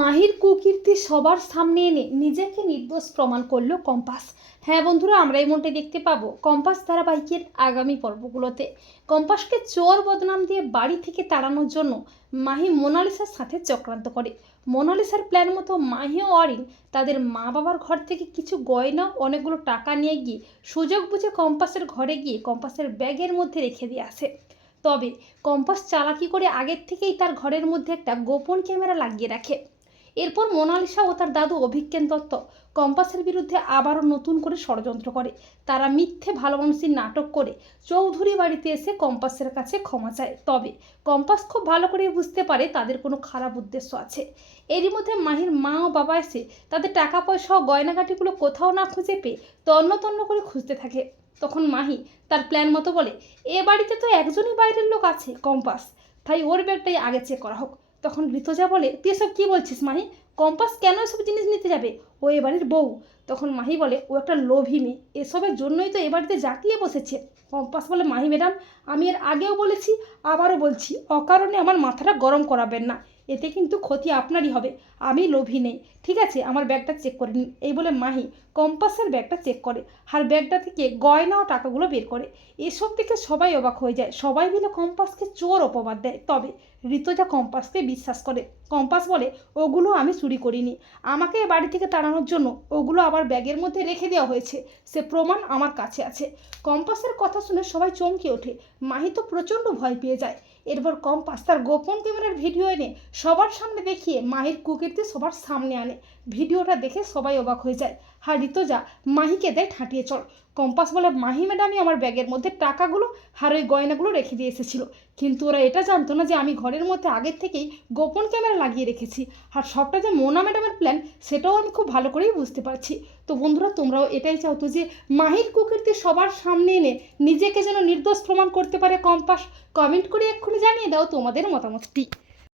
মাহির কুকীর্তি সবার সামনে এনে নিজেকে নির্দোষ প্রমাণ করল কম্পাস। হ্যাঁ বন্ধুরা, আমরা এই এমনটাই দেখতে পাবো কম্পাস ধারাবাহিকের আগামী পর্বগুলোতে। কম্পাসকে চোর বদনাম দিয়ে বাড়ি থেকে তাড়ানোর জন্য মাহি মোনালিসার সাথে চক্রান্ত করে। মোনালিসার প্ল্যান মতো মাহি ও অরিন তাদের মা বাবার ঘর থেকে কিছু গয়না, অনেকগুলো টাকা নিয়ে গিয়ে সুযোগ বুঝে কম্পাসের ঘরে গিয়ে কম্পাসের ব্যাগের মধ্যে রেখে দিয়ে আসে। তবে কম্পাস চালাকি করে আগের থেকেই তার ঘরের মধ্যে একটা গোপন ক্যামেরা লাগিয়ে রাখে। এরপর মোনালিসা ও তার দাদু অভিজ্ঞান দত্ত কম্পাসের বিরুদ্ধে আবারও নতুন করে ষড়যন্ত্র করে। তারা মিথ্যে ভালো মানুষের নাটক করে চৌধুরী বাড়িতে এসে কম্পাসের কাছে ক্ষমা চায়। তবে কম্পাস খুব ভালো করে বুঝতে পারে তাদের কোনো খারাপ উদ্দেশ্য আছে। এরই মধ্যে মাহির মা ও বাবা এসে তাদের টাকা পয়সা ও গয়নাগাটিগুলো কোথাও না খুঁজে পেয়ে তন্ন তন্ন করে খুঁজতে থাকে। তখন মাহি তার প্ল্যান মতো বলে, এ বাড়িতে তো একজনই বাইরের লোক আছে কম্পাস। তাই ওর ব্যাগটাই আগে চেক করা হোক। তখন ঋতুজা বলে, তুই এসব কী বলছিস মাহি? কম্পাস কেন এসব জিনিস নিতে যাবে? ও এ বাড়ির বউ। তখন মাহি বলে, ও একটা লোভী মেয়ে এসবের জন্যই তো এ বাড়িতে বসেছে। কম্পাস বলে, মাহি ম্যাডাম, আমি এর আগেও বলেছি, আবারও বলছি, অকারণে আমার মাথাটা গরম করাবেন না। এতে কিন্তু ক্ষতি আপনারই হবে। আমি লোভী নেই। ঠিক আছে, আমার ব্যাগটা চেক করে নিন। এই বলে মাহি কম্পাসের ব্যাগটা চেক করে আর ব্যাগটা থেকে গয়না ও টাকাগুলো বের করে। এসব থেকে সবাই অবাক হয়ে যায়। সবাই মিলে কম্পাসকে চোর অপবাদ দেয়। তবে ঋতুজা কম্পাসকে বিশ্বাস করে। কম্পাস বলে, ওগুলো আমি চুরি করিনি। আমাকে বাড়ি থেকে তাড়ানোর জন্য ওগুলো আবার ব্যাগের মধ্যে রেখে দেওয়া হয়েছে। সে প্রমাণ আমার কাছে আছে। কম্পাসের কথা শুনে সবাই চমকে ওঠে। মাহি তো প্রচণ্ড ভয় পেয়ে যায়। এরপর কম্পাস তার গোপন ক্যামেরার ভিডিও এনে সবার সামনে দেখিয়ে মাহির কুকীর্তি সবার সামনে আনে। ভিডিওটা দেখে সবাই অবাক হয়ে যায়। আর ঋতুজা, মাহিকে দেয় ঠাঁটিয়ে চল। কম্পাস বলে, মাহি ম্যাডামই আমার ব্যাগের মধ্যে টাকাগুলো আর ওই গয়নাগুলো রেখে দিয়ে এসেছিল। কিন্তু ওরা এটা জানতো না যে আমি ঘরের মধ্যে আগের থেকেই গোপন ক্যামেরা লাগিয়ে রেখেছি। আর সবটা যে মোনা ম্যাডামের প্ল্যান সেটাও আমি খুব ভালো করেই বুঝতে পারছি। তো বন্ধুরা, তোমরাও এটাই চাও তো যে মাহির কুকীর্তি সবার সামনে এনে নিজেকে যেন নির্দোষ প্রমাণ করতে পারে কম্পাস। কমেন্ট করে এক্ষুনি জানিয়ে দাও তোমাদের মতামতটি।